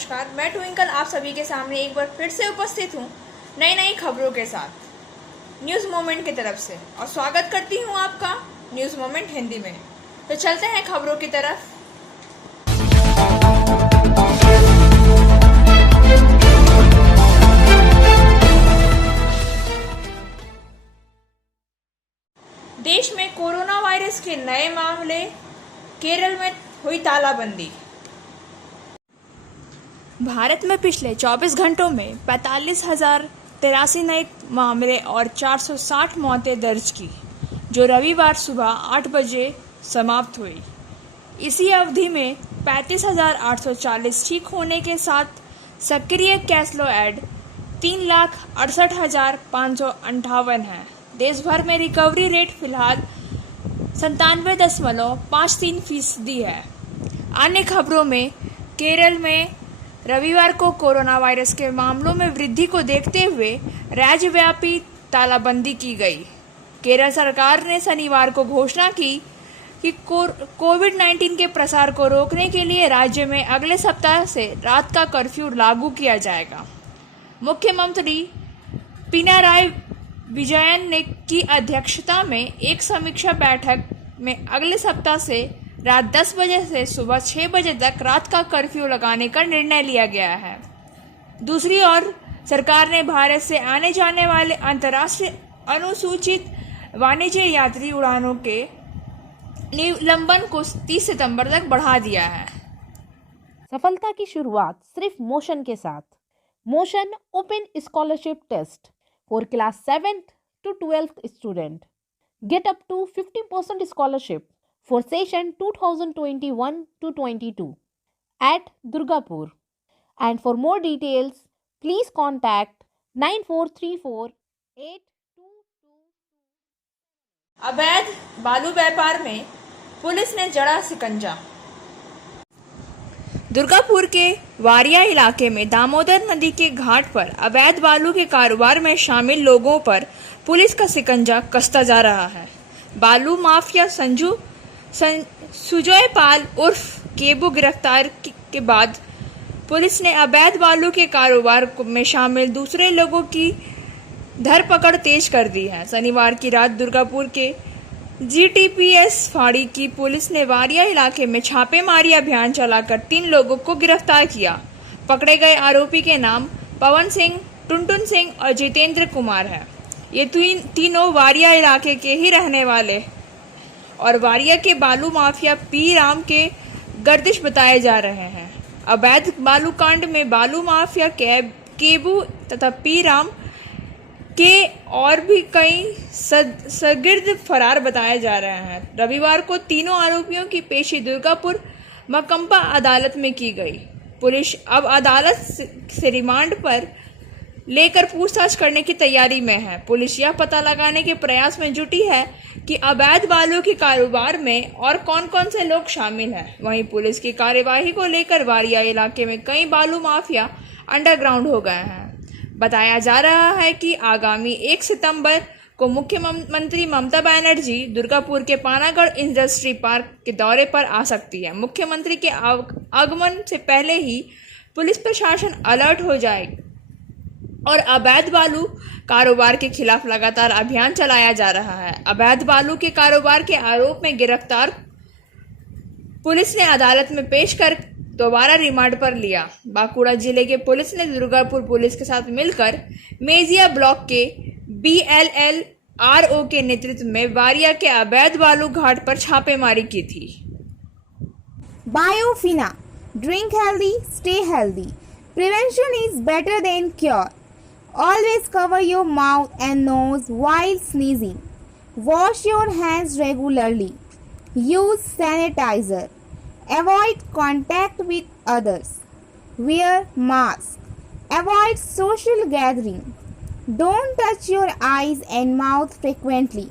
नमस्कार, मैं ट्विंकल आप सभी के सामने एक बार फिर से उपस्थित हूँ नई खबरों के साथ न्यूज़ मोमेंट की तरफ से और स्वागत करती हूँ आपका न्यूज़ मोमेंट हिंदी में। तो चलते हैं खबरों की तरफ। देश में कोरोना वायरस के नए मामले, केरल में हुई तालाबंदी। भारत में पिछले 24 घंटों में 45,083 नए मामले और 460 मौतें दर्ज की, जो रविवार सुबह 8 बजे समाप्त हुई। इसी अवधि में 35,840 ठीक होने के साथ सक्रिय केसलो ऐड 3,68,558 है। देश भर में रिकवरी रेट फिलहाल 97.53% है। अन्य खबरों में, केरल में रविवार को कोरोना वायरस के मामलों में वृद्धि को देखते हुए राज्यव्यापी तालाबंदी की गई। केरल सरकार ने शनिवार को घोषणा की कि कोविड-19 के प्रसार को रोकने के लिए राज्य में अगले सप्ताह से रात का कर्फ्यू लागू किया जाएगा। मुख्यमंत्री पिनाराई विजयन की अध्यक्षता में एक समीक्षा बैठक में अगले सप्ताह से रात 10 बजे से सुबह 6 बजे तक रात का कर्फ्यू लगाने का निर्णय लिया गया है। दूसरी ओर सरकार ने भारत से आने जाने वाले अंतर्राष्ट्रीय अनुसूचित वाणिज्य यात्री उड़ानों के निलंबन को 30 सितंबर तक बढ़ा दिया है। सफलता की शुरुआत सिर्फ मोशन के साथ। Motion open scholarship test for class 7th to 12th student. Get up to 50% scholarship for session 2021-22 at Durgapur. And for more details, please contact 9434-8222. अवैध बालू व्यापार में पुलिस ने जड़ा शिकंजा। दुर्गापुर के वारिया इलाके में दामोदर नदी के घाट पर अवैध बालू के कारोबार में शामिल लोगों पर पुलिस का शिकंजा कसता जा रहा है। बालू माफिया सुजय पाल उर्फ केबू गिरफ्तार के बाद पुलिस ने अवैध बालू के कारोबार में शामिल दूसरे लोगों की धरपकड़ तेज कर दी है। शनिवार की रात दुर्गापुर के जीटीपीएस फाड़ी की पुलिस ने वारिया इलाके में छापेमारी अभियान चलाकर 3 लोगों को गिरफ्तार किया। पकड़े गए आरोपी के नाम पवन सिंह, टुनटुन सिंह और जितेंद्र कुमार है। ये तीनों वारिया इलाके के ही रहने वाले और वारिया के बालू माफिया पी राम के गर्दिश बताए जा रहे हैं। अवैध बालू कांड में बालू माफिया केबू तथा पी राम के और भी कई शागिर्द फरार बताए जा रहे हैं। रविवार को तीनों आरोपियों की पेशी दुर्गापुर मकम्पा अदालत में की गई। पुलिस अब अदालत से रिमांड पर लेकर पूछताछ करने की तैयारी में है। पुलिस यह पता लगाने के प्रयास में जुटी है कि अवैध बालू के कारोबार में और कौन से लोग शामिल हैं। वहीं पुलिस की कार्यवाही को लेकर वारिया इलाके में कई बालू माफिया अंडरग्राउंड हो गए हैं। बताया जा रहा है कि आगामी 1 सितंबर को मुख्यमंत्री ममता बनर्जी दुर्गापुर के पानागढ़ इंडस्ट्री पार्क के दौरे पर आ सकती है। मुख्यमंत्री के आगमन से पहले ही पुलिस प्रशासन अलर्ट हो जाएगी और अवैध बालू कारोबार के खिलाफ लगातार अभियान चलाया जा रहा है। अवैध बालू के कारोबार के आरोप में गिरफ्तार पुलिस ने अदालत में पेश कर दोबारा रिमांड पर लिया। बांकुड़ा जिले के पुलिस ने दुर्गापुर पुलिस के साथ मिलकर मेजिया ब्लॉक के BLLRO के नेतृत्व में वारिया के अवैध बालू घाट पर छापेमारी की थी। Biofina, drink healthy, stay healthy. Prevention is better than cure. Always cover your mouth and nose while sneezing. Wash your hands regularly. Use sanitizer. Avoid contact with others. Wear mask. Avoid social gathering. Don't touch your eyes and mouth frequently.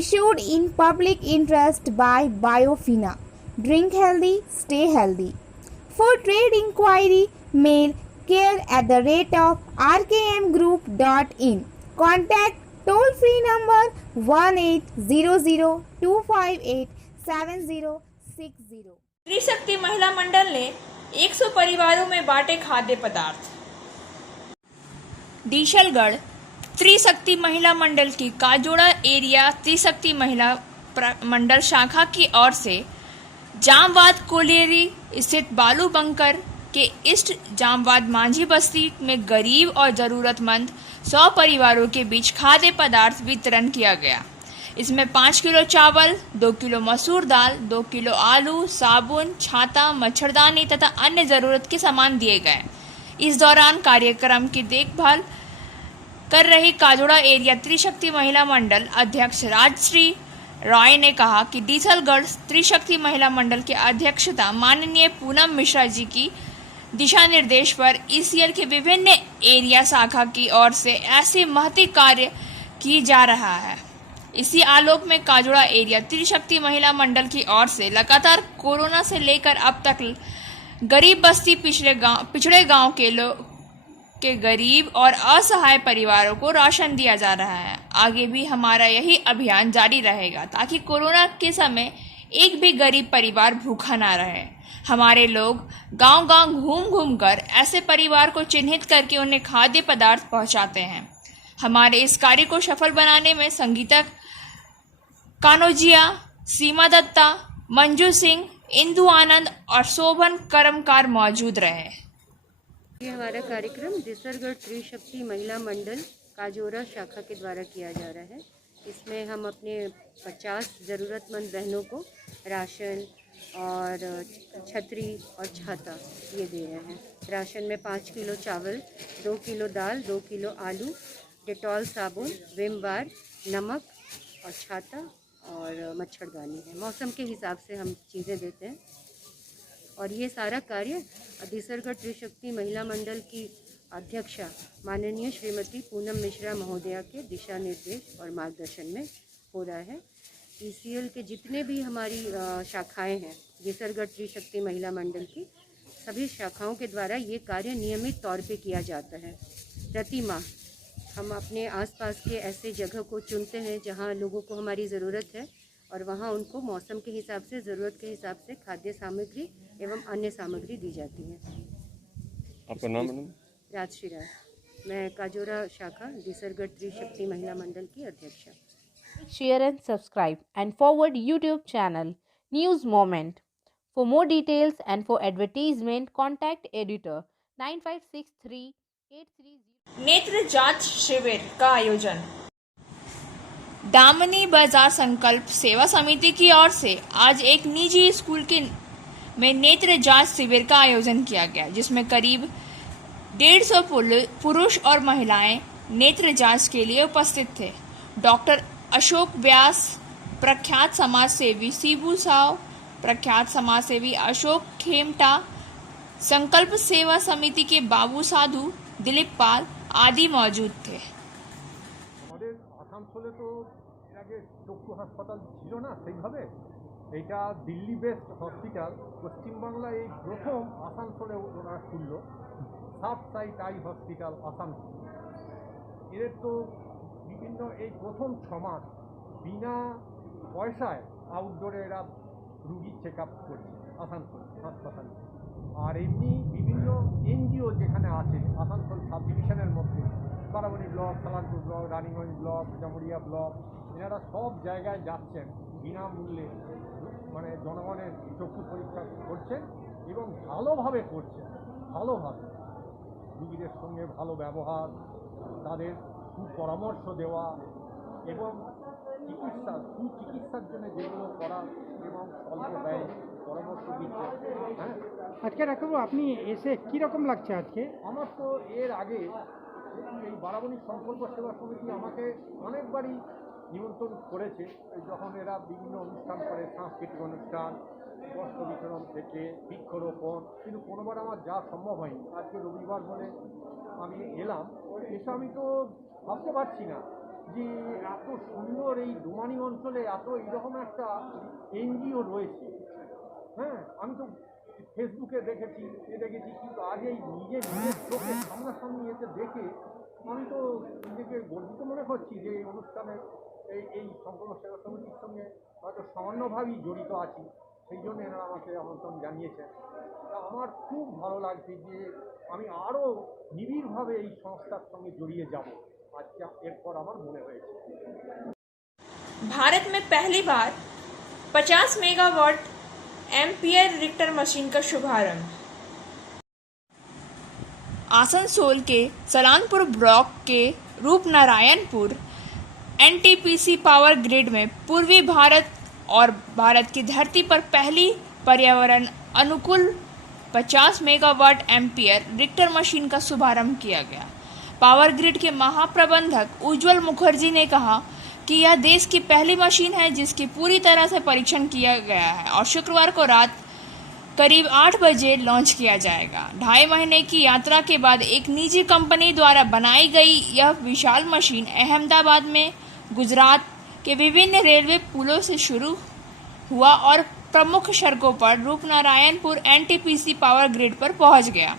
Issued in public interest by Biofina. Drink healthy, stay healthy. For trade inquiry, mail care@rkmgroup.in. Contact toll-free number 1800-258-7060. स्त्री शक्ति महिला मंडल ने 100 परिवारों में बांटे खाद्य पदार्थ। डीशलगढ़ त्रिशक्ति महिला मंडल की काजोड़ा एरिया त्रिशक्ति महिला मंडल शाखा की ओर से जामवाद कोलेरी स्थित बालू बंकर के ईस्ट जामवाद मांझी बस्ती में गरीब और जरूरतमंद 100 परिवारों के बीच खाद्य पदार्थ वितरण किया गया। इसमें 5 किलो चावल, 2 किलो मसूर दाल, 2 किलो आलू, साबुन, छाता, मच्छरदानी तथा अन्य जरूरत के सामान दिए गए। इस दौरान कार्यक्रम की देखभाल कर रही काजोड़ा एरिया त्रिशक्ति महिला मंडल अध्यक्ष राजश्री रॉय ने कहा कि डीसलगढ़ त्रिशक्ति महिला मंडल की अध्यक्षता माननीय पूनम मिश्रा जी की दिशा निर्देश पर ईसीएल के विभिन्न एरिया शाखा की ओर से ऐसे महती कार्य की जा रहा है। इसी आलोक में काजोड़ा एरिया त्रिशक्ति महिला मंडल की ओर से लगातार कोरोना से लेकर अब तक गरीब बस्ती पिछड़े गांव के लोग के गरीब और असहाय परिवारों को राशन दिया जा रहा है। आगे भी हमारा यही अभियान जारी रहेगा ताकि कोरोना के समय एक भी गरीब परिवार भूखा ना रहे। हमारे लोग गांव-गांव घूम कर ऐसे परिवार को चिन्हित करके उन्हें खाद्य पदार्थ पहुंचाते हैं। हमारे इस कार्य को सफल बनाने में संगीता कानोजिया, सीमा दत्ता, मंजू सिंह, इंदु आनंद और शोभन कर्मकार मौजूद रहे। ये हमारा कार्यक्रम डीसलगढ़ त्रिशक्ति महिला मंडल काजोड़ा शाखा के द्वारा किया जा रहा है। इसमें हम अपने 50 ज़रूरतमंद बहनों को राशन और छतरी और छाता ये दे रहे हैं। राशन में 5 किलो चावल, 2 किलो दाल, 2 किलो आलू, डेटॉल साबुन, विम बार, नमक और छाता और मच्छरदानी है। मौसम के हिसाब से हम चीज़ें देते हैं और ये सारा कार्य डीसलगढ़ त्रिशक्ति महिला मंडल की अध्यक्षा माननीय श्रीमती पूनम मिश्रा महोदया के दिशा निर्देश और मार्गदर्शन में हो रहा है। ईसीएल के जितने भी हमारी शाखाएं हैं डीसलगढ़ त्रिशक्ति महिला मंडल की, सभी शाखाओं के द्वारा ये कार्य नियमित तौर पे किया जाता है। प्रति माह हम अपने आसपास के ऐसे जगह को चुनते हैं जहाँ लोगों को हमारी ज़रूरत है और वहाँ उनको मौसम के हिसाब से, ज़रूरत के हिसाब से खाद्य सामग्री एवं अन्य सामग्री दी जाती है। आपका नाम मैडम? राजश्री राय, मैं काजोड़ा शाखा डीसलगढ़ त्रिशक्ति महिला मंडल की अध्यक्षा। Share and subscribe and forward YouTube channel News Moment. For more details and for advertisement, contact editor 956383. नेत्र जांच शिविर का आयोजन। दामनी बाजार संकल्प सेवा समिति की ओर से आज एक निजी स्कूल में नेत्र जांच शिविर का आयोजन किया गया, जिसमें करीब 150 पुरुष और महिलाएं नेत्र जांच के लिए उपस्थित थे। डॉक्टर अशोक व्यास, प्रख्यात समाज सेवी सीबू साव, प्रख्यात समाज सेवी अशोक खेमटा, संकल्प सेवा समिति के बाबू साधु, दिलीप पाल आदि मौजूद थे। আমাদের আসানসোলে তো এর আগে চক্ষু হাসপাতাল ছিল না সেইভাবে, এইটা দিল্লি বেসড হসপিটাল। পশ্চিমবাংলায় এই প্রথম আসানসোলে ওরা খুলল sub site eye hospital Asansol. এদের তো বিভিন্ন এই প্রথম 6 মাস বিনা পয়সায় আউটডোরে এরা রুগী চেক আপ করছে আসানসোল হাসপাতালে। আর এমনি বিভিন্ন এনজিও যেখানে আছে আসানসোল সাব ডিভিশনের মধ্যে, Barabani block, Salanpur block, Raniganj block, Jamuria block, এনারা সব জায়গায় যাচ্ছেন বিনামূল্যে, মানে জনগণের চক্ষু পরীক্ষা করছেন এবং ভালোভাবে করছেন। ভালোভাবে রুগীদের সঙ্গে ভালো ব্যবহার, তাদের সুপরামর্শ দেওয়া এবং সুচিকিৎসার জন্য যেগুলো করা এবং স্বল্প ব্যয় পরামর্শ দিচ্ছে। হ্যাঁ, আজকে ডাক্তারবাবু আপনি এসে কীরকম লাগছে আজকে? আমার তো এর আগে এই বারাবণী সম্পর্ক সেবা সমিতি আমাকে অনেকবারই নিমন্ত্রণ করেছে, যখন এরা বিভিন্ন অনুষ্ঠান করে, সাংস্কৃতিক অনুষ্ঠান, বস্ত্র বিতরণ থেকে বৃক্ষরোপণ, কিন্তু কোনোবার আমার যাওয়া সম্ভব হয়নি। আজকে রবিবার বলে আমি এলাম। এসে আমি তো ভাবতে পারছি না যে এত সুন্দর এই ডুমানি অঞ্চলে এত এইরকম একটা এনজিও রয়েছে। হ্যাঁ, আমি তো ফেসবুকে দেখেছি কিন্তু আজ এই নিজের চোখে সামনাসামনি এতে দেখে আমি তো নিজেকে গর্বিত মনে করছি যে এই অনুষ্ঠানে এই সম্পূর্ণ সেবা সমিতির সঙ্গে হয়তো সামান্যভাবেই জড়িত আছি। সেই জন্য এনারা আমাকে আমন্ত্রণ জানিয়েছেন। আমার খুব ভালো লাগছে যে আমি আরও নিবিড়ভাবে এই সংস্থার সঙ্গে জড়িয়ে যাব আজকে এরপর আমার মনে হয়েছে। भारत में पहली बार 50 मेगावाट एम्पियर रिक्टर मशीन का शुभारंभ। आसनसोल के सलानपुर ब्लॉक के रूपनारायणपुर एनटीपीसी पावर ग्रिड में पूर्वी भारत और भारत की धरती पर पहली पर्यावरण अनुकूल 50 मेगावाट एम्पियर रिक्टर मशीन का शुभारंभ किया गया। पावर ग्रिड के महाप्रबंधक उज्जवल मुखर्जी ने कहा कि यह देश की पहली मशीन है जिसकी पूरी तरह से परीक्षण किया गया है और शुक्रवार को रात करीब 8 बजे लॉन्च किया जाएगा। 2.5 महीने की यात्रा के बाद एक निजी कंपनी द्वारा बनाई गई यह विशाल मशीन अहमदाबाद में गुजरात के विभिन्न रेलवे पुलों से शुरू हुआ और प्रमुख सड़कों पर रूपनारायणपुर एनटीपीसी पावर ग्रिड पर पहुंच गया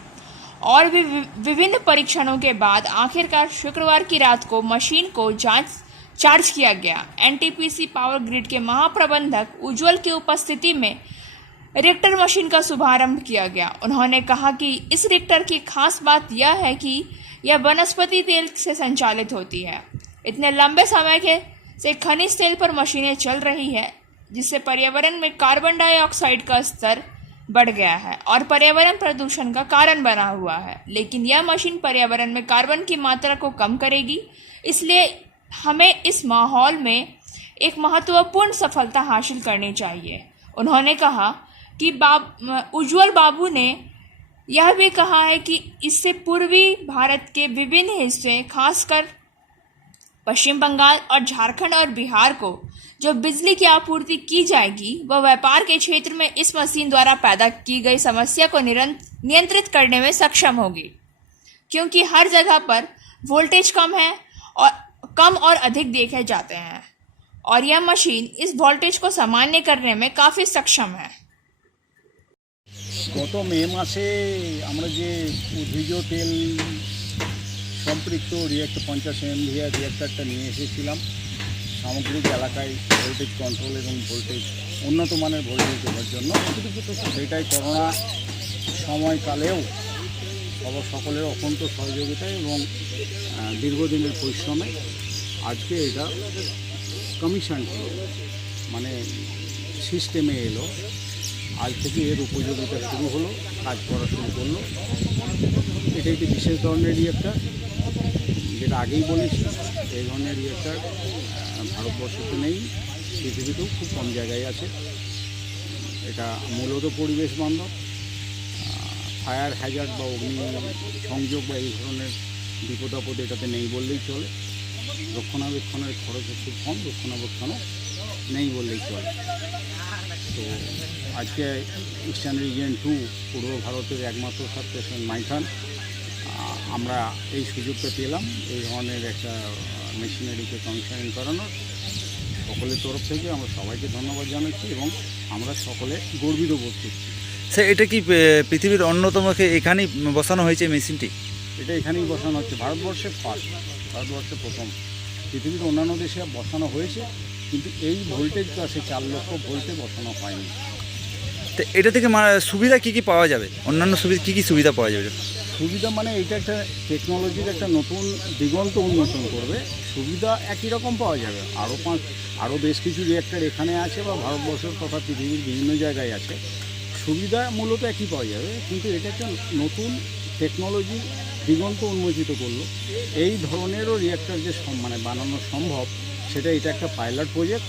और भी विभिन्न परीक्षणों के बाद आखिरकार शुक्रवार की रात को मशीन को चार्ज किया गया। एनटीपीसी पावर ग्रिड के महाप्रबंधक उज्जवल की उपस्थिति में रिक्टर मशीन का शुभारंभ किया गया। उन्होंने कहा कि इस रिक्टर की खास बात यह है कि यह वनस्पति तेल से संचालित होती है। इतने लंबे समय से खनिज तेल पर मशीनें चल रही है जिससे पर्यावरण में कार्बन डाइऑक्साइड का स्तर बढ़ गया है और पर्यावरण प्रदूषण का कारण बना हुआ है, लेकिन यह मशीन पर्यावरण में कार्बन की मात्रा को कम करेगी। इसलिए हमें इस माहौल में एक महत्वपूर्ण सफलता हासिल करनी चाहिए। उन्होंने कहा कि उज्जवल बाबू ने यह भी कहा है कि इससे पूर्वी भारत के विभिन्न हिस्से खासकर पश्चिम बंगाल और झारखंड और बिहार को जो बिजली की आपूर्ति की जाएगी वह व्यापार के क्षेत्र में इस मशीन द्वारा पैदा की गई समस्या को नियंत्रित करने में सक्षम होगी, क्योंकि हर जगह पर वोल्टेज कम और अधिक देखे जाते हैं और यह मशीन इस वोल्टेज को सामान्य करने में काफ़ी सक्षम है। গত মে মাসে আমরা যে উদ্ভিজ তেল সম্পৃক্ত রিঅ্যাক্টর 50 এমভিআর রিঅ্যাক্টরটা নিয়ে এসেছিলাম সামগ্রিক এলাকায় ভোল্টেজ কন্ট্রোল এবং ভোল্টেজ উন্নত মানের ভোল্টেজ দেওয়ার জন্য। সেটাই করোনা সময়কালেও সকলের অত্যন্ত সহযোগিতায় এবং দীর্ঘদিনের পরিশ্রমে আজকে এটা কমিশন হলো, মানে সিস্টেমে এলো। আজ থেকে এর উপযোগিতা শুরু হলো, কাজ করা শুরু করলো। এটা একটি বিশেষ ধরনের রিঅ্যাক্টর, যেটা আগেই বলেছি এই ধরনের রিঅ্যাক্টর ভারতবর্ষতে নেই, পৃথিবীতেও খুব কম জায়গায় আছে। এটা মূলত পরিবেশ বান্ধব, ফায়ার হ্যাজার্ড বা অগ্নি সংযোগ বা এই ধরনের বিপদ আপদ এটাতে নেই বললেই চলে। রক্ষণাবেক্ষণের খরচও খুব কম, রক্ষণাবেক্ষণও নেই বললেই চলে। তো আজকে ইস্টার্ন রিজিয়ন 2 পূর্ব ভারতের একমাত্র সাবস্টেশন মাইথন আমরা এই সুযোগটা পেলাম এই ধরনের একটা মেশিনারিকে কমিশনিং করানোর। সকলের তরফ থেকে আমরা সবাইকে ধন্যবাদ জানাচ্ছি এবং আমরা সকলে গর্বিত বোধ করছি। স্যার, এটা কি পৃথিবীর অন্যতম এখানেই বসানো হয়েছে মেশিনটি? এটা এখানেই বসানো হচ্ছে, ভারতবর্ষে ফার্স্ট, ভারতবর্ষে প্রথম। পৃথিবীর অন্যান্য দেশে বসানো হয়েছে কিন্তু এই ভোল্টেজ ক্লাসে 4 লক্ষ ভোল্টে বসানো হয়নি। তো এটা থেকে সুবিধা কী কী পাওয়া যাবে? অন্যান্য সুবিধা কী কী সুবিধা পাওয়া যাবে? সুবিধা মানে এটা একটা টেকনোলজির একটা নতুন দিগন্ত উন্মোচন করবে। সুবিধা একই রকম পাওয়া যাবে, আরও বেশ কিছু রিঅ্যাক্টর এখানে আছে বা ভারতবর্ষের তথা পৃথিবীর বিভিন্ন জায়গায় আছে। সুবিধা মূলত একই পাওয়া যাবে, কিন্তু এটা একটা নতুন টেকনোলজি দিগন্ত উন্মোচিত করলো। এই ধরনেরও রিঅ্যাক্টর যে মানে বানানো সম্ভব সেটা এটা একটা পাইলট প্রজেক্ট।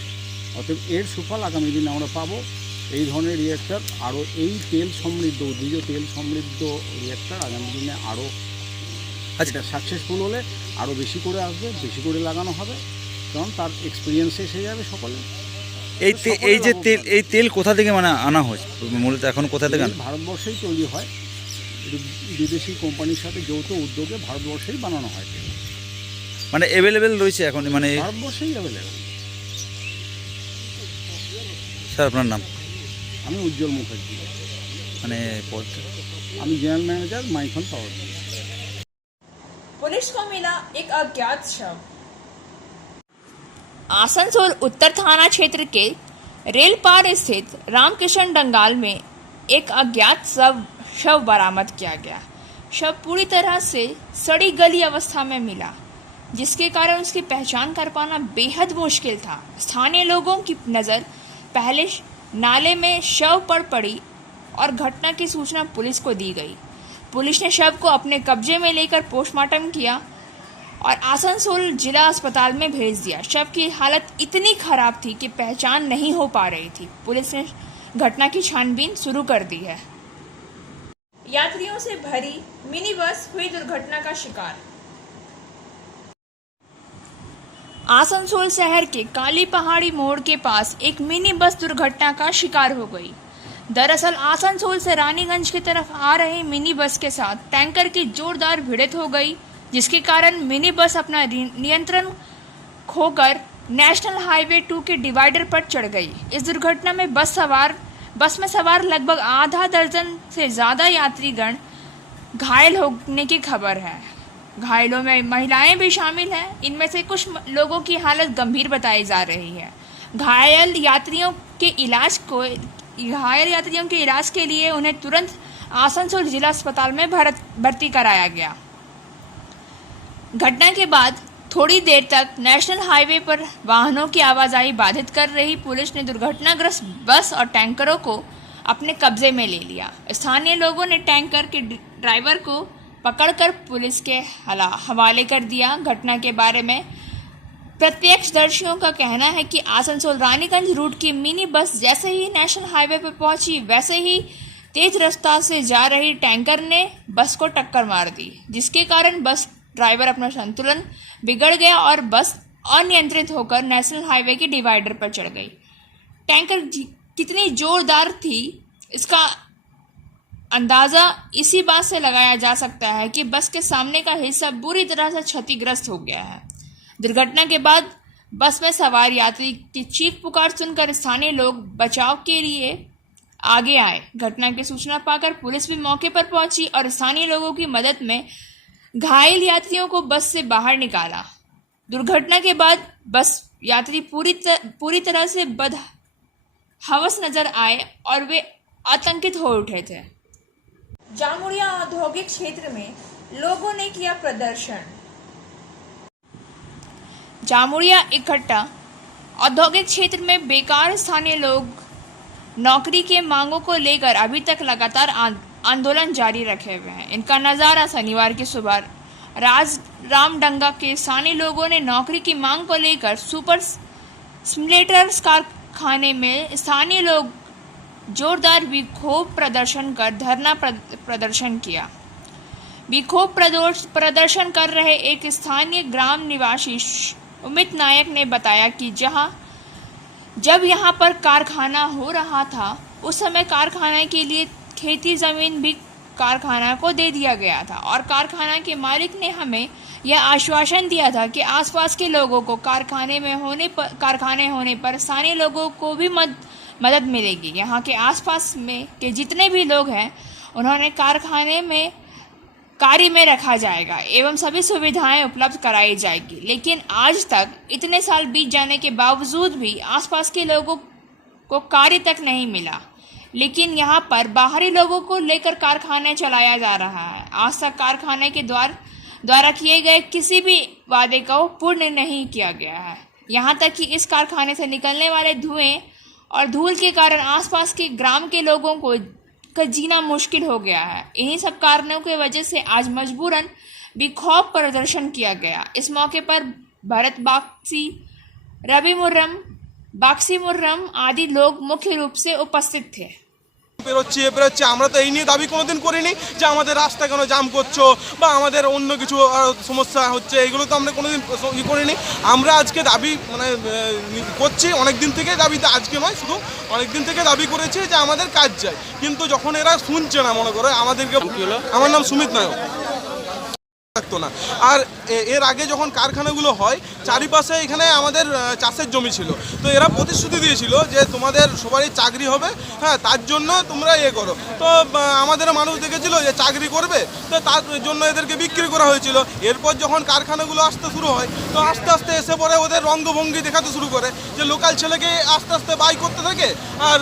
অতএব এর সুফল আগামী দিনে আমরা পাবো। এই ধরনের রিঅ্যাক্টর আরও এই তেল সমৃদ্ধ উদ্ভিজ তেল সমৃদ্ধ রিঅ্যাক্টর আগামী দিনে আরও এটা সাকসেসফুল হলে আরও বেশি করে আসবে, বেশি করে লাগানো হবে, কারণ তার এক্সপিরিয়েন্স এসে যাবে সকলে। এই তেল কোথা থেকে মানে আনা হয় মূলত? এখন কোথা থেকে ভারতবর্ষেই তৈরি হয়, বিদেশি কোম্পানির সাথে যৌথ উদ্যোগে ভারতবর্ষেই বানানো হয়। মানে অ্যাভেলেবেল রয়েছে এখন, মানে ভারতবর্ষেই অ্যাভেলেবেল। স্যার, আপনার নাম? আমি উজ্জ্বল মুখার্জি, মানে আমি জেনারেল ম্যানেজার মাইথন পাওয়ার। पुलिस को मिला एक अज्ञात शव। आसनसोल उत्तर थाना क्षेत्र के रेल पार स्थित रामकिशन डंगाल में एक अज्ञात शव बरामद किया गया। शव पूरी तरह से सड़ी गली अवस्था में मिला, जिसके कारण उसकी पहचान कर पाना बेहद मुश्किल था। स्थानीय लोगों की नज़र पहले नाले में शव पर पड़ी और घटना की सूचना पुलिस को दी गई। पुलिस ने शव को अपने कब्जे में लेकर पोस्टमार्टम किया और आसनसोल जिला अस्पताल में भेज दिया। शव की हालत इतनी खराब थी कि पहचान नहीं हो पा रही थी। पुलिस ने घटना की छानबीन शुरू कर दी है। यात्रियों से भरी मिनी बस हुई दुर्घटना का शिकार। आसनसोल शहर के काली पहाड़ी मोड़ के पास एक मिनी बस दुर्घटना का शिकार हो गई। दरअसल आसनसोल से रानीगंज की तरफ आ रही मिनी बस के साथ टैंकर की जोरदार भिड़ंत हो गई, जिसके कारण मिनी बस अपना नियंत्रण खोकर नेशनल हाईवे 2 के डिवाइडर पर चढ़ गई। इस दुर्घटना में बस में सवार लगभग आधा दर्जन से ज़्यादा यात्रीगण घायल होने की खबर है। घायलों में महिलाएं भी शामिल हैं। इनमें से कुछ लोगों की हालत गंभीर बताई जा रही है। घायल यात्रियों के इलाज के लिए उन्हें तुरंत आसनसोल जिला अस्पताल में भर्ती कराया गया। घटना के बाद थोड़ी देर तक नेशनल हाईवे पर वाहनों की आवाजाही बाधित कर रही पुलिस ने दुर्घटनाग्रस्त बस और टैंकरों को अपने कब्जे में ले लिया। स्थानीय लोगों ने टैंकर के ड्राइवर को पकड़कर पुलिस के हवाले कर दिया। घटना के बारे में प्रत्यक्षदर्शियों का कहना है कि आसनसोल रानीगंज रूट की मिनी बस जैसे ही नेशनल हाईवे पर पहुंची, वैसे ही तेज रफ्तार से जा रही टैंकर ने बस को टक्कर मार दी, जिसके कारण बस ड्राइवर अपना संतुलन बिगड़ गया और बस अनियंत्रित होकर नेशनल हाईवे के डिवाइडर पर चढ़ गई। टैंकर कितनी जोरदार थी, इसका अंदाज़ा इसी बात से लगाया जा सकता है कि बस के सामने का हिस्सा बुरी तरह से क्षतिग्रस्त हो गया है। दुर्घटना के बाद बस में सवार यात्री की चीख पुकार सुनकर स्थानीय लोग बचाव के लिए आगे आए। घटना की सूचना पाकर पुलिस भी मौके पर पहुंची और स्थानीय लोगों की मदद में घायल यात्रियों को बस से बाहर निकाला। दुर्घटना के बाद बस यात्री पूरी तरह से बदहवस नजर आए और वे आतंकित हो उठे थे। जामुड़िया औद्योगिक क्षेत्र में लोगों ने किया प्रदर्शन। जामुड़िया इकट्ठा औद्योगिक क्षेत्र में बेकार स्थानीय लोग नौकरी के मांगों को लेकर अभी तक लगातार आंदोलन जारी रखे हुए हैं। इनका नज़ारा शनिवार की सुबह रामडंगा के स्थानीय लोगों ने नौकरी की मांग को लेकर सुपर स्प्लिटर्स कारखाने में स्थानीय लोग जोरदार विक्षोभ प्रदर्शन कर धरना प्रदर्शन किया। विक्षोभ प्रदर्शन कर रहे एक स्थानीय ग्राम निवासी उमित नायक ने बताया कि जब यहाँ पर कारखाना हो रहा था, उस समय कारखाना के लिए खेती ज़मीन भी कारखाना को दे दिया गया था और कारखाना के मालिक ने हमें यह आश्वासन दिया था कि आसपास के लोगों को कारखाने होने पर स्थानीय लोगों को भी मदद मिलेगी। यहाँ के आसपास में के जितने भी लोग हैं, उन्होंने कारखाने में कार्य में रखा जाएगा एवं सभी सुविधाएं उपलब्ध कराई जाएगी। लेकिन आज तक इतने साल बीत जाने के बावजूद भी आसपास के लोगों को कार्य तक नहीं मिला। लेकिन यहाँ पर बाहरी लोगों को लेकर कारखाना चलाया जा रहा है। आज तक कारखाने के द्वारा किए गए किसी भी वादे को पूर्ण नहीं किया गया है। यहाँ तक कि इस कारखाने से निकलने वाले धुएं और धूल के कारण आसपास के ग्राम के लोगों का जीना मुश्किल हो गया है। इन्हीं सब कारणों की वजह से आज मजबूरन विक्षोभ प्रदर्शन किया गया। इस मौके पर भरत बाक्सी, रवि मुर्रम, बाक्सी मुर्रम आदि लोग मुख्य रूप से उपस्थित थे। বেরোচ্ছে আমরা তো এই নিয়ে দাবি কোনোদিন করিনি যে আমাদের রাস্তা কেন জাম করছো বা আমাদের অন্য কিছু সমস্যা হচ্ছে, এগুলো তো আমরা কোনোদিন করিনি। আমরা আজকে দাবি করছি, অনেক দিন থেকে দাবি, আজকে নয়, শুধু অনেক দিন থেকে দাবি করেছি যে আমাদের কাজ চাই। কিন্তু যখন এরা শুনছে না, মনে করো আমাদেরকে, আমার নাম সুমিত নায়ক। থাকতো না। আর এর আগে যখন কারখানাগুলো হয় চারিপাশে এখানে আমাদের চাষের জমি ছিল, তো এরা প্রতিশ্রুতি দিয়েছিল যে তোমাদের সবারই চাকরি হবে, হ্যাঁ তার জন্য তোমরা করো। তো আমাদের মানুষ দেখেছিল যে চাকরি করবে, তো তার জন্য এদেরকে বিক্রি করা হয়েছিল। এরপর যখন কারখানাগুলো আসতে শুরু হয়, তো আস্তে আস্তে এসে পরে ওদের রঙ্গভঙ্গি দেখাতে শুরু করে, যে লোকাল ছেলেকে আস্তে আস্তে বাই করতে থাকে। আর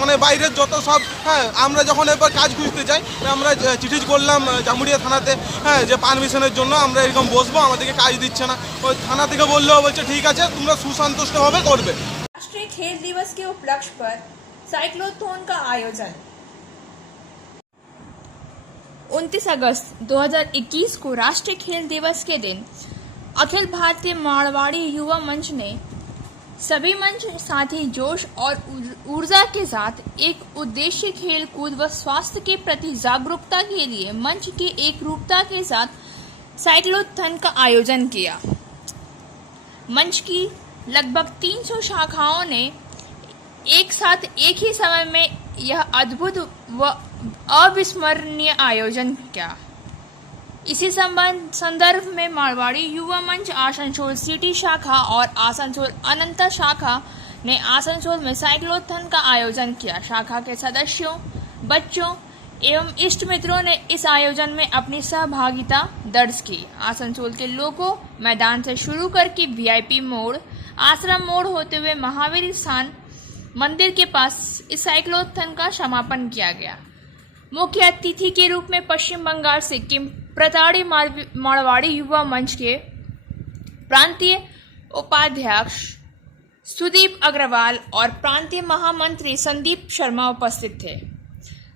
মানে বাইরের যত সব, হ্যাঁ আমরা যখন এবার কাজ খুঁজতে যাই, আমরা চিঠি করলাম জামুড়িয়া থানাতে, হ্যাঁ যে পারমিশনের জন্য আমরা এরকম বসবো, আমাদেরকে কাজ দিচ্ছে না। ওই থানা থেকে বললেও বলছে ঠিক আছে তোমরা সুসন্তুষ্টভাবে করবে। राष्ट्रीय खेल दिवस के उपलक्ष्य पर साइक्लोथॉन का आयोजन 29 अगस्त 2021 को राष्ट्रीय खेल दिवस के दिन अखिल भारतीय मारवाड़ी युवा मंच ने सभी मंच साथी जोश और ऊर्जा के साथ एक उद्देश्य खेल कूद व स्वास्थ्य के प्रति जागरूकता के लिए मंच की एकरूपता के साथ साइक्लोथॉन का आयोजन किया। मंच की लगभग 300 शाखाओं ने एक साथ एक ही समय में यह अद्भुत व अविस्मरणीय आयोजन किया। इसी संदर्भ में मारवाड़ी युवा मंच आसनसोल सिटी शाखा और आसनसोल अनंता शाखा ने आसनसोल में साइक्लोथॉन का आयोजन किया। शाखा के सदस्यों, बच्चों एवं इष्ट मित्रों ने इस आयोजन में अपनी सहभागिता दर्ज की। आसनसोल के लोगों मैदान से शुरू करके वीआईपी मोड़, आश्रम मोड़ होते हुए महावीर स्थान मंदिर के पास इस साइक्लोथॉन का समापन किया गया। मुख्य अतिथि के रूप में पश्चिम बंगाल सिक्किम प्रताड़ी मारवाड़ी युवा मंच के प्रांतीय उपाध्यक्ष सुदीप अग्रवाल और प्रांतीय महामंत्री संदीप शर्मा उपस्थित थे।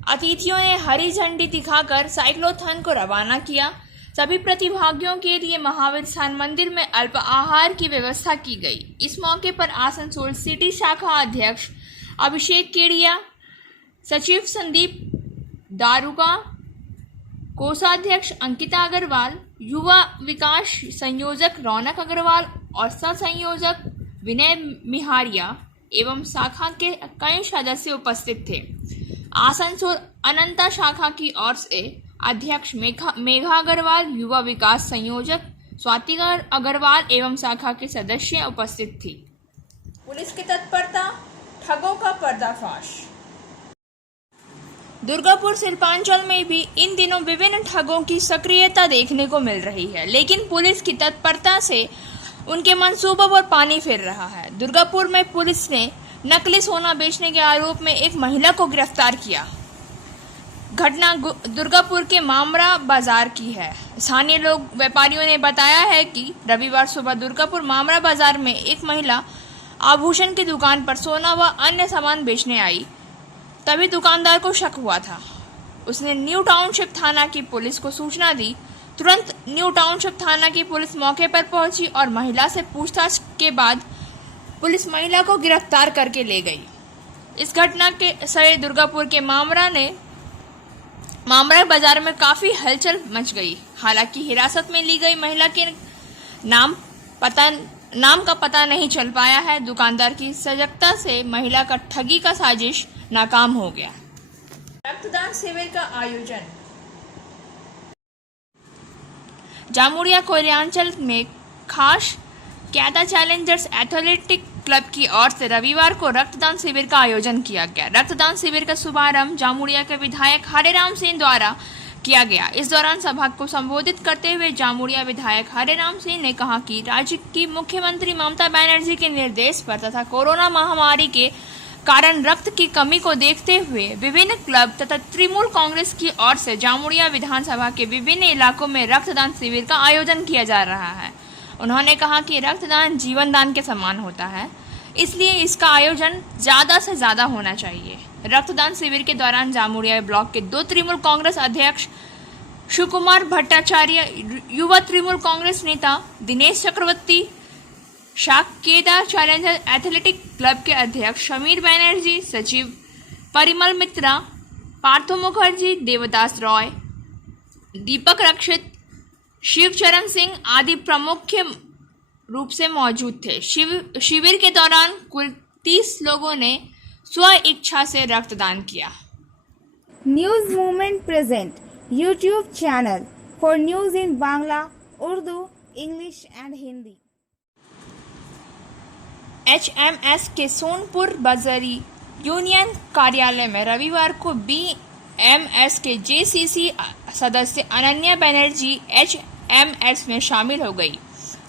अतिथियों ने हरी झंडी दिखाकर साइक्लोथॉन को रवाना किया। सभी प्रतिभागियों के लिए महावीर स्थान मंदिर में अल्प आहार की व्यवस्था की गई। इस मौके पर आसनसोल सिटी शाखा अध्यक्ष अभिषेक केडिया, सचिव संदीप दारुका, कोषाध्यक्ष अंकिता अग्रवाल, युवा विकास संयोजक रौनक अग्रवाल और सह संयोजक विनय मिहारिया एवं शाखा के कई सदस्य उपस्थित थे। आसनसोल अनंता शाखा की ओर से अध्यक्ष मेघा अग्रवाल, युवा विकास संयोजक स्वाति अग्रवाल एवं शाखा के सदस्य उपस्थित थी। पुलिस की तत्परता, ठगों का पर्दाफाश। दुर्गापुर शिल्पांचल में भी इन दिनों विभिन्न ठगों की सक्रियता देखने को मिल रही है, लेकिन पुलिस की तत्परता से उनके मंसूबों पर पानी फिर रहा है। दुर्गापुर में पुलिस ने नकली सोना बेचने के आरोप में एक महिला को गिरफ्तार किया। घटना दुर्गापुर के मामरा बाजार की है। स्थानीय लोग व्यापारियों ने बताया है कि रविवार सुबह दुर्गापुर मामरा बाजार में एक महिला आभूषण की दुकान पर सोना व अन्य सामान बेचने आई। तभी दुकानदार को शक हुआ था। उसने न्यू टाउनशिप थाना की पुलिस को सूचना दी। तुरंत न्यू टाउनशिप थाना की पुलिस मौके पर पहुंची और महिला से पूछताछ के बाद पुलिस महिला को गिरफ्तार करके ले गई। इस घटना के से दुर्गापुर के मामरा बाजार में काफी हलचल मच गई। हालांकि हिरासत में ली गई महिला के नाम का पता नहीं चल पाया है। दुकानदार की सजगता से महिला का ठगी का साजिश नाकाम हो गया। रक्तदान शिविर का आयोजन जामुड़िया कोयलांचल में खास क्यादा चैलेंजर्स एथलेटिक क्लब की ओर से रविवार को रक्तदान शिविर का आयोजन किया गया। रक्तदान शिविर का शुभारंभ जामुड़िया के विधायक हरेराम सिंह द्वारा किया गया। इस दौरान सभा को संबोधित करते हुए जामुड़िया विधायक हरेराम सिंह ने कहा कि राज्य की मुख्यमंत्री ममता बनर्जी के निर्देश पर तथा कोरोना महामारी के कारण रक्त की कमी को देखते हुए विभिन्न क्लब तथा तृणमूल कांग्रेस की ओर से जामुड़िया विधानसभा के विभिन्न इलाकों में रक्तदान शिविर का आयोजन किया जा रहा है। उन्होंने कहा कि रक्तदान जीवन दान के समान होता है, इसलिए इसका आयोजन ज़्यादा से ज़्यादा होना चाहिए। रक्तदान शिविर के दौरान जामुड़िया ब्लॉक के 2 तृणमूल कांग्रेस अध्यक्ष शिवकुमार भट्टाचार्य, युवा तृणमूल कांग्रेस नेता दिनेश चक्रवर्ती, शाक्येदा चैलेंजर एथलेटिक क्लब के अध्यक्ष समीर बैनर्जी, सचिव परिमल मित्रा, पार्थो मुखर्जी, देवदास रॉय, दीपक रक्षित, शिवचरण सिंह आदि प्रमुख रूप से मौजूद थे। शिविर के दौरान कुल 30 लोगों ने स्व इच्छा से रक्तदान किया। News movement present YouTube channel for news in Bangla, Urdu, English and Hindi. HMS के सोनपुर बाजारी यूनियन कार्यालय में रविवार को BMS के JCC सदस्य अनन्या बनर्जी HMS में शामिल हो गई।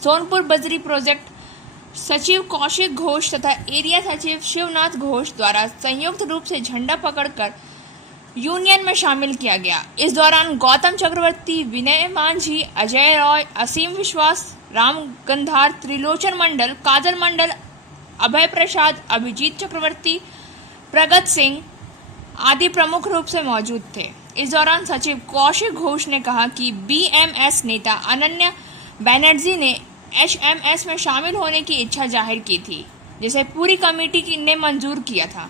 सोनपुर बजरी प्रोजेक्ट सचिव कौशिक घोष तथा एरिया सचिव शिवनाथ घोष द्वारा संयुक्त रूप से झंडा पकड़कर यूनियन में शामिल किया गया। इस दौरान गौतम चक्रवर्ती, विनय मांझी, अजय रॉय, असीम विश्वास, राम गंधार, त्रिलोचन मंडल, काजल मंडल, अभय प्रसाद, अभिजीत चक्रवर्ती, प्रगत सिंह आदि प्रमुख रूप से मौजूद थे। इस दौरान सचिव कौशिक घोष ने कहा कि BMS नेता अनन्या बनर्जी ने HMS में शामिल होने की इच्छा जाहिर की थी, जिसे पूरी कमेटी ने मंजूर किया था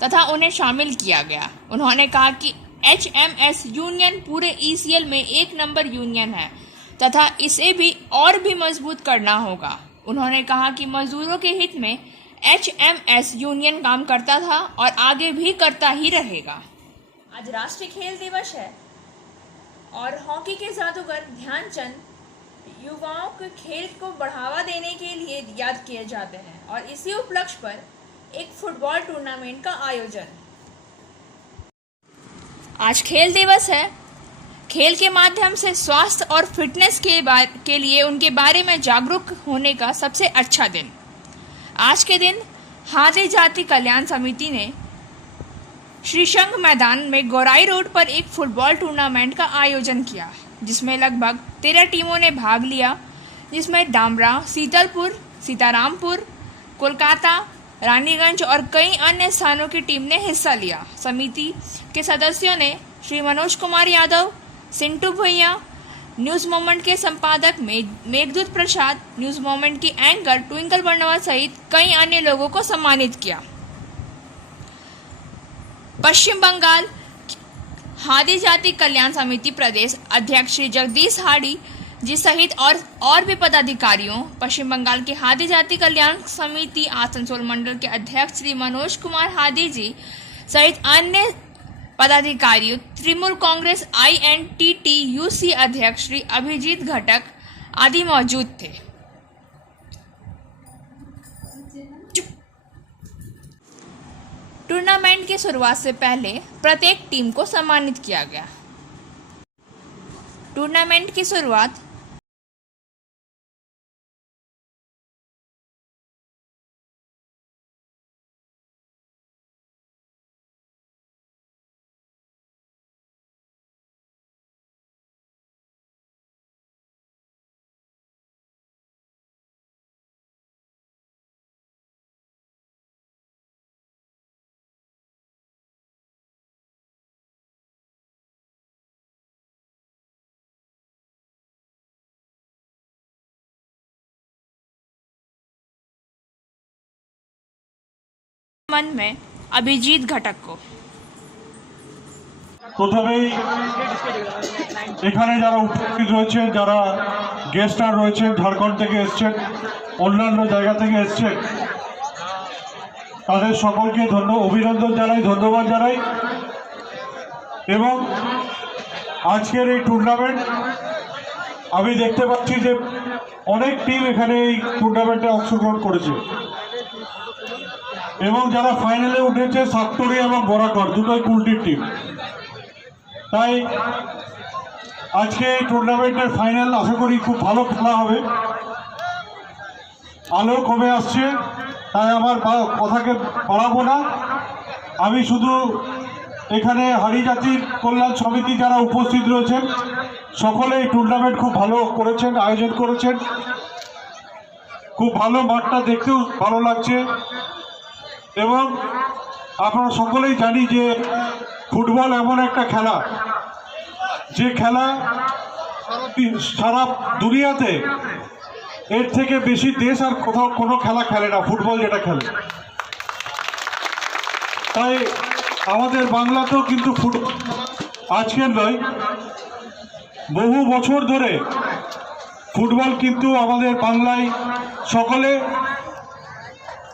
तथा उन्हें शामिल किया गया। उन्होंने कहा कि HMS यूनियन पूरे ECL में 1 नंबर यूनियन है तथा इसे भी और भी मजबूत करना होगा। उन्होंने कहा कि मजदूरों के हित में HMS यूनियन काम करता था और आगे भी करता ही रहेगा। आज राष्ट्रीय खेल दिवस है और हॉकी के जादूगर ध्यानचंद युवाओं के खेल को बढ़ावा देने के लिए याद किए जाते हैं और इसी उपलक्ष्य पर एक फुटबॉल टूर्नामेंट का आयोजन। आज खेल दिवस है। खेल के माध्यम से स्वास्थ्य और फिटनेस के लिए उनके बारे में जागरूक होने का सबसे अच्छा दिन। आज के दिन हादी जाति कल्याण समिति ने श्रीशंग मैदान में गोराई रोड पर एक फुटबॉल टूर्नामेंट का आयोजन किया, जिसमें लगभग 13 टीमों ने भाग लिया, जिसमें डामरा, सीतलपुर, सीतारामपुर, कोलकाता, रानीगंज और कई अन्य स्थानों की टीम ने हिस्सा लिया। समिति के सदस्यों ने श्री मनोज कुमार यादव, सिंटू भैया, न्यूज़ मोमेंट के संपादक मेघदूत प्रसाद, न्यूज़ मोमेंट की एंकर ट्विंकल बर्नवा सहित कई अन्य लोगों को सम्मानित किया। पश्चिम बंगाल हादी जाति कल्याण समिति प्रदेश अध्यक्ष श्री जगदीश हाडी जी सहित और भी पदाधिकारियों, पश्चिम बंगाल के हादी जाति कल्याण समिति आसनसोल मंडल के अध्यक्ष श्री मनोज कुमार हादी जी सहित अन्य पदाधिकारियों, तृणमूल कांग्रेस INTTUC अध्यक्ष श्री अभिजीत घटक आदि मौजूद थे। टूर्नामेंट की शुरुआत से पहले प्रत्येक टीम को सम्मानित किया गया। टूर्नामेंट की शुरुआत मन में अभिजीत घटक को। প্রথমেই এখানে যারা উপস্থিত রয়েছেন, যারা গেস্টার রয়েছেন, ঝাড়খণ্ড থেকে এসছেন, অন্যান্য জায়গা থেকে এসছেন, তাদের সকলকে অভিনন্দন জানাই, ধন্যবাদ জানাই। এবং আজকের এই টুর্নামেন্ট আমি দেখতে পাচ্ছি যে অনেক টিম এখানে এই টুর্নামেন্টে অংশগ্রহণ করেছে এবং যারা ফাইনালে উঠেছে সাততরি এবং বরাকর দুটোই কুলটির টিম। তাই আজকে এই টুর্নামেন্টের ফাইনাল আশা করি খুব ভালো খেলা হবে। আলো কমে আসছে, তাই আমার কথাকে বাড়াবো না। আমি শুধু এখানে হাড়ি জাতির কল্যাণ সমিতি যারা উপস্থিত রয়েছেন সকলে এই টুর্নামেন্ট খুব ভালো করেছেন, আয়োজন করেছেন। খুব ভালো, মাঠটা দেখতেও ভালো লাগছে এবং আপনারা সকলেই জানি যে ফুটবল এমন একটা খেলা যে খেলা সারা দুনিয়াতে এর থেকে বেশি দেশ আর কোথাও কোনো খেলা খেলে না, ফুটবল যেটা খেলে। তাই আমাদের বাংলাতেও কিন্তু ফুটবল আজকের নয়, বহু বছর ধরে ফুটবল কিন্তু আমাদের বাংলায় সকলে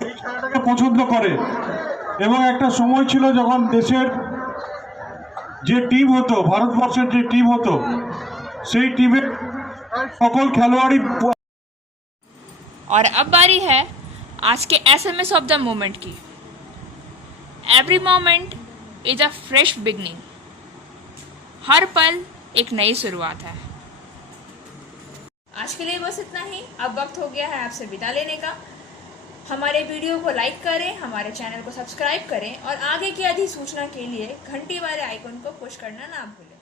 এই খেলাটাকে পছন্দ করে। এবং একটা সময় ছিল যখন দেশের যে টিম হতো, ভারতবর্ষের যে টিম হতো, সেই টিমের সকল খেলোয়াড়ই और अब बारी है आज के SMS ऑफ द मोमेंट की। Every moment is a fresh beginning. हर पल एक नई शुरुआत है। आज के लिए बस इतना ही। अब वक्त हो गया है आपसे विदा लेने का। हमारे वीडियो को लाइक करें, हमारे चैनल को सब्सक्राइब करें और आगे की अधिसूचना के लिए घंटी वाले आइकन को पुश करना ना भूलें।